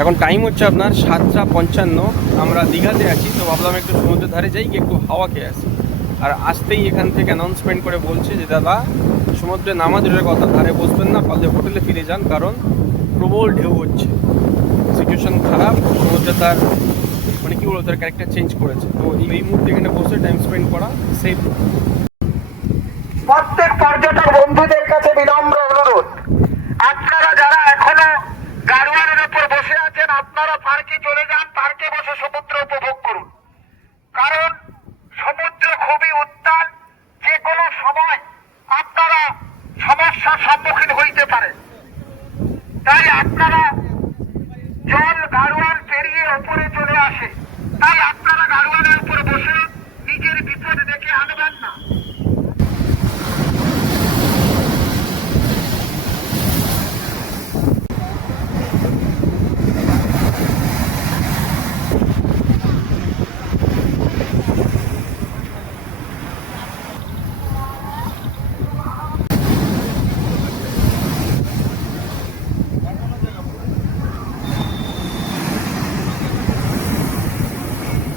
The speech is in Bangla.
এখন টাইম হচ্ছে আপনার 7:55। আমরা দীঘাতে আছি, তো ভাবলাম একটু সমুদ্রের ধারে যাই, গিয়ে একটু হাওয়া খেয়ে আসি। আর আসতেই এখান থেকে অ্যানাউন্সমেন্ট করে বলছে যে দাদা সমুদ্রে নামা দূরের কথা, ধারে বসবেন না, পারলে হোটেলে ফিরে যান, কারণ প্রবল ঢেউ হচ্ছে, সিচুয়েশন খারাপ। সমুদ্রে তার মানে কী বলবো, তার ক্যারেক্টার চেঞ্জ করেছে। তো এই মুহূর্তে এখানে বসে টাইম স্পেন্ড করা সেফ। প্রত্যেক পর্যটক বন্ধুদের কাছে বিনম্র অনুরোধ, আপনারা যারা এখনো গাড়োয়ানের উপর বসে আছেন, আপনারা পার্কে চলে যান, পার্কে বসে সমুদ্র উপভোগ করুন। কারণ